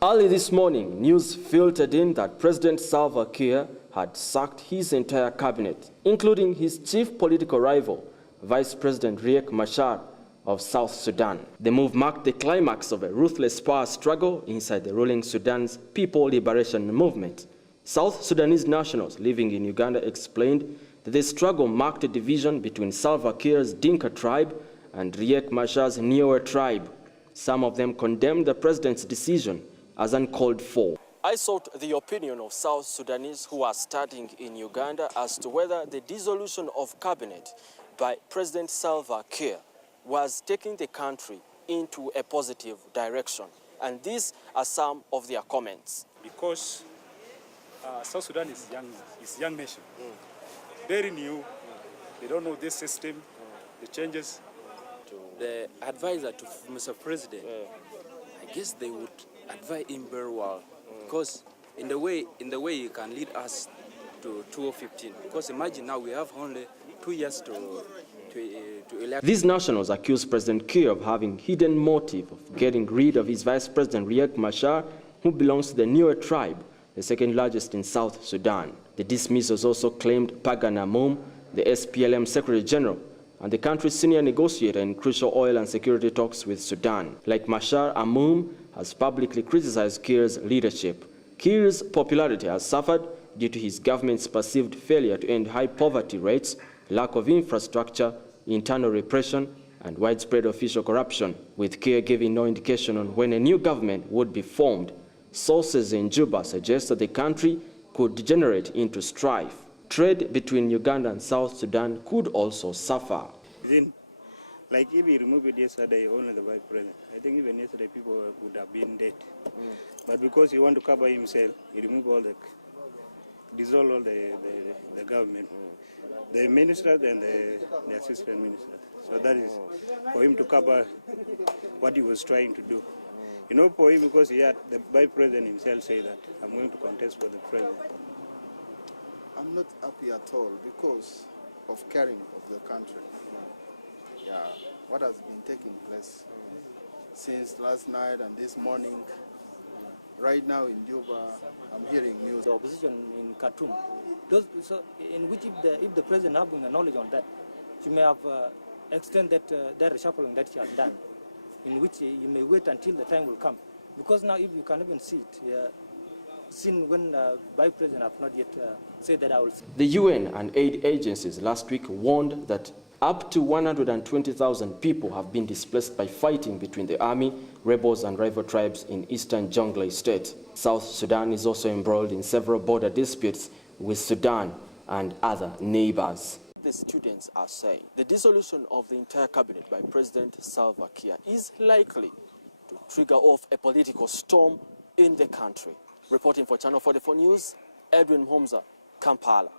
Early this morning, news filtered in that President Salva Kiir had sacked his entire cabinet, including his chief political rival, Vice President Riek Machar of South Sudan. The move marked the climax of a ruthless power struggle inside the ruling Sudan's People Liberation Movement. South Sudanese nationals living in Uganda explained that the struggle marked a division between Salva Kiir's Dinka tribe and Riek Machar's Niue tribe. Some of them condemned the president's decision as uncalled for. I sought the opinion of South Sudanese who are studying in Uganda as to whether the dissolution of cabinet by President Salva Kiir was taking the country into a positive direction. And these are some of their comments. Because South Sudan is a young nation, very new. They don't know this system, the changes. The advisor to Mr. President, I guess they would advise him very well, because in the way he can lead us to 2015. Because imagine now we have only 2 years to elect. These nationals accuse President Kiir of having hidden motive of getting rid of his Vice President Riek Machar, who belongs to the Niue tribe, the second largest in South Sudan. The dismissals also claimed Pagan Amum, the SPLM Secretary General, and the country's senior negotiator in crucial oil and security talks with Sudan. Like Machar, Amum has publicly criticized Kiir's leadership. Kiir's popularity has suffered due to his government's perceived failure to end high poverty rates, lack of infrastructure, internal repression, and widespread official corruption, with Kiir giving no indication on when a new government would be formed. Sources in Juba suggest that the country could degenerate into strife. Trade between Uganda and South Sudan could also suffer. Like if he removed it yesterday, only the vice president, I think even yesterday people would have been dead. But because he wanted to cover himself, he removed dissolved all the government, the ministers and the assistant ministers. So that is for him to cover what he was trying to do. You know, for him, because he had the vice president himself say that, I'm going to contest for the president. I'm not happy at all because of caring of the country. Yeah, what has been taking place since last night and this morning. Right now in Juba, I'm hearing news. The opposition in Khartoum, so in which if the president having a knowledge on that, she may have extended that reshuffling that she has done, in which you may wait until the time will come. Because now if you can even see it, seen when Vice President have not yet said that I will. The UN and aid agencies last week warned that up to 120,000 people have been displaced by fighting between the army, rebels and rival tribes in eastern Jonglei state. South Sudan is also embroiled in several border disputes with Sudan and other neighbors. The students are saying the dissolution of the entire cabinet by President Salva Kiir is likely to trigger off a political storm in the country. Reporting for Channel 44 News, Edwin Homza, Kampala.